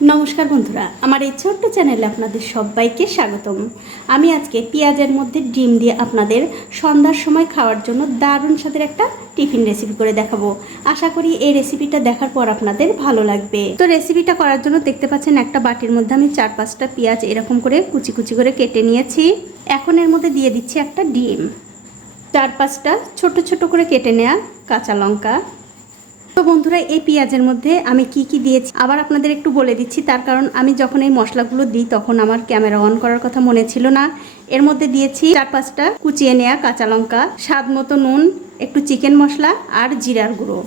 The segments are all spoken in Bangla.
নমস্কার বন্ধুরা, আমার এই ছোট্ট চ্যানেলে আপনাদের সবাইকে স্বাগতম। আমি আজকে পেঁয়াজের মধ্যে ডিম দিয়ে আপনাদের সন্ধ্যার সময় খাওয়ার জন্য দারুণ স্বাদের একটা টিফিন রেসিপি করে দেখাবো। আশা করি এই রেসিপিটা দেখার পর আপনাদের ভালো লাগবে। তো রেসিপিটা করার জন্য দেখতে পাচ্ছেন একটা বাটির মধ্যে আমি চার পাঁচটা পেঁয়াজ এরকম করে কুচি কুচি করে কেটে নিয়েছি। এখন এর মধ্যে দিয়ে দিচ্ছি একটা ডিম। চার পাঁচটা ছোট ছোট করে কেটে নেওয়া কাঁচা লঙ্কা। তো বন্ধুরা, এই পেঁয়াজের মধ্যে আমি কি কি দিয়েছি আবার আপনাদের একটু বলে দিচ্ছি। তার কারণ আমি যখন এই মশলাগুলো দিই, তখন আমার ক্যামেরা অন করার কথা মনে ছিল না। এর মধ্যে দিয়েছি চার পাঁচটা কুচিয়ে নেওয়া কাঁচা লঙ্কা, স্বাদ মতো নুন, একটু চিকেন মশলা আর জিরার গুঁড়ো।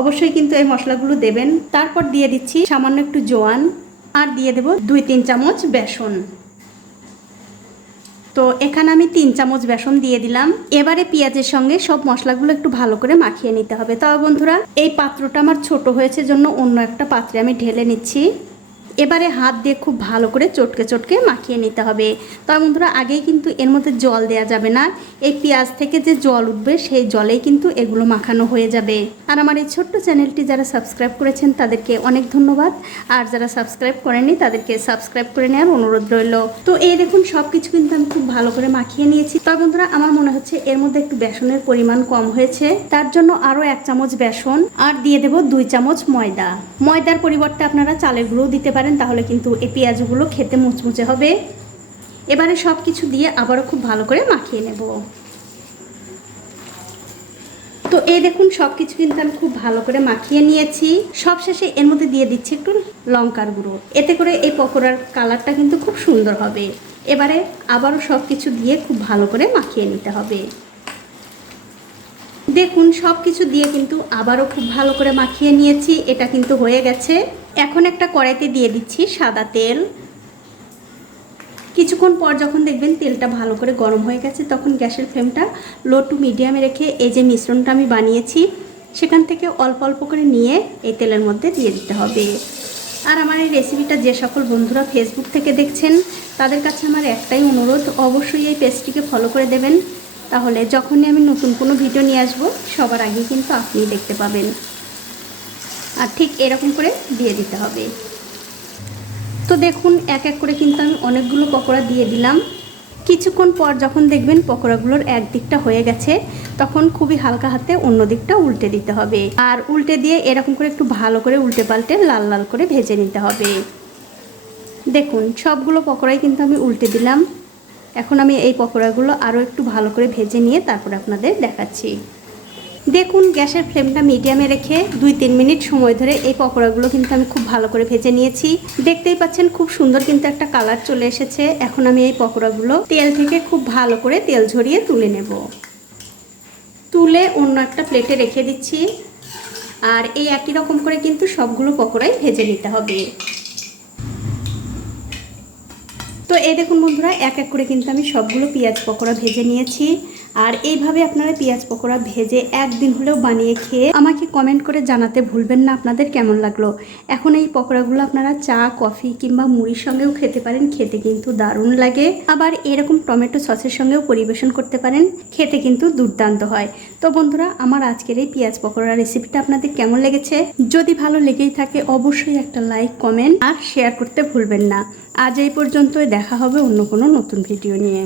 অবশ্যই কিন্তু এই মশলাগুলো দেবেন। তারপর দিয়ে দিচ্ছি সামান্য একটু জোয়ান আর দিয়ে দেব দুই তিন চামচ বেসন। তো এখানে আমি তিন চামচ বেসন দিয়ে দিলাম। এবারে পেঁয়াজের সঙ্গে সব মশলাগুলো একটু ভালো করে মাখিয়ে নিতে হবে। তবে বন্ধুরা, এই পাত্রটা আমার ছোট হয়েছে জন্য অন্য একটা পাত্রে আমি ঢেলে নিচ্ছি। এবারে হাত দিয়ে খুব ভালো করে চটকে চটকে মাখিয়ে নিতে হবে। তবে বন্ধুরা, আগেই কিন্তু এর মধ্যে জল দেওয়া যাবে না। এই পেঁয়াজ থেকে যে জল উঠবে, সেই জলেই কিন্তু এগুলো মাখানো হয়ে যাবে। আর আমার এই ছোট্ট চ্যানেলটি যারা সাবস্ক্রাইব করেছেন, তাদেরকে অনেক ধন্যবাদ। আর যারা সাবস্ক্রাইব করেনি তাদেরকে সাবস্ক্রাইব করে নেওয়ার অনুরোধ রইল। তো এই দেখুন সব কিছু কিন্তু আমি খুব ভালো করে মাখিয়ে নিয়েছি। তবে বন্ধুরা, আমার মনে হচ্ছে এর মধ্যে একটু বেসনের পরিমাণ কম হয়েছে। তার জন্য আরও এক চামচ বেসন, আর দিয়ে দেব দুই চামচ ময়দা। ময়দার পরিবর্তে আপনারা চালের গুঁড়ো দিতে পারেন। তাহলে কিন্তু এই পেঁয়াজগুলো খেতে মুচমুচে হবে। এবারে সব কিছু দিয়ে আবারও খুব ভালো করে মাখিয়ে নেব। তো এই দেখুন সব কিছু কিন্তু আমি খুব ভালো করে মাখিয়ে নিয়েছি। সব শেষে এর মধ্যে দিয়ে দিচ্ছি একটু লঙ্কার গুঁড়ো। এতে করে এই পকোড়ার কালারটা কিন্তু খুব সুন্দর হবে। এবারে আবারও সব কিছু দিয়ে খুব ভালো করে মাখিয়ে নিতে হবে। দেখুন সব কিছু দিয়ে কিন্তু আবারও খুব ভালো করে মাখিয়ে নিয়েছি, এটা কিন্তু হয়ে গেছে। এখন একটা কড়াইতে দিয়ে দিচ্ছি সাদা তেল। কিছুক্ষণ পর যখন দেখবেন তেলটা ভালো করে গরম হয়ে গেছে, তখন গ্যাসের ফ্লেমটা লো টু মিডিয়ামে রেখে এই যে মিশ্রণটা আমি বানিয়েছি, সেখান থেকে অল্প অল্প করে নিয়ে এই তেলের মধ্যে দিয়ে দিতে হবে। আর আমার এই রেসিপিটা যে সকল বন্ধুরা ফেসবুক থেকে দেখছেন, তাদের কাছে আমার একটাই অনুরোধ, অবশ্যই এই পেজটিকে ফলো করে দেবেন। তাহলে যখনই আমি নতুন কোনো ভিডিও নিয়ে আসব, সবার আগে কিন্তু আপনি দেখতে পাবেন। আর ঠিক এরকম করে দিয়ে দিতে হবে। তো দেখুন, এক এক করে কিন্তু আমি অনেকগুলো পকোড়া দিয়ে দিলাম। কিছুক্ষণ পর যখন দেখবেন পকোড়াগুলোর এক দিকটা হয়ে গেছে, তখন খুবই হালকা হাতে অন্য দিকটা উল্টে দিতে হবে। আর উল্টে দিয়ে এরকম করে একটু ভালো করে উল্টে পাল্টে লাল লাল করে ভেজে নিতে হবে। দেখুন, সবগুলো পকোড়াই কিন্তু আমি উল্টে দিলাম। এখন আমি এই পকোড়াগুলো আরও একটু ভালো করে ভেজে নিয়ে তারপর আপনাদের দেখাচ্ছি। দেখুন, গ্যাসের ফ্লেমটা মিডিয়ামে রেখে দুই তিন মিনিট সময় ধরে এই পকোড়াগুলো কিন্তু আমি খুব ভালো করে ভেজে নিয়েছি। দেখতেই পাচ্ছেন খুব সুন্দর কিন্তু একটা কালার চলে এসেছে। এখন আমি এই পকোড়াগুলো তেল থেকে খুব ভালো করে তেল ঝরিয়ে তুলে নেব। তুলে অন্য একটা প্লেটে রেখে দিচ্ছি। আর এই একই রকম করে কিন্তু সবগুলো পকোড়াই ভেজে নিতে হবে। এই দেখুন বন্ধুরা, এক এক করে কিন্তু আমি সবগুলো পেঁয়াজ পকোড়া ভেজে নিয়েছি। আর এইভাবে আপনারা পেঁয়াজ পকোড়া ভেজে একদিন হলেও বানিয়ে খেয়ে আমাকে কমেন্ট করে জানাতে ভুলবেন না আপনাদের কেমন লাগল। এখন এই পকোড়াগুলো আপনারা চা, কফি কিংবা মুড়ির সঙ্গেও খেতে পারেন, খেতে কিন্তু দারুণ লাগে। আবার এরকম টমেটো সসের সঙ্গেও পরিবেশন করতে পারেন, খেতে কিন্তু দুর্দান্ত হয়। তো বন্ধুরা, আমার আজকের এই পেঁয়াজ পকোড়া রেসিপিটা আপনাদের কেমন লেগেছে? যদি ভালো লেগেই থাকে, অবশ্যই একটা লাইক কমেন্ট আর শেয়ার করতে ভুলবেন না। আজ এই পর্যন্তই দেখা হবে অন্য কোনো নতুন ভিডিও নিয়ে।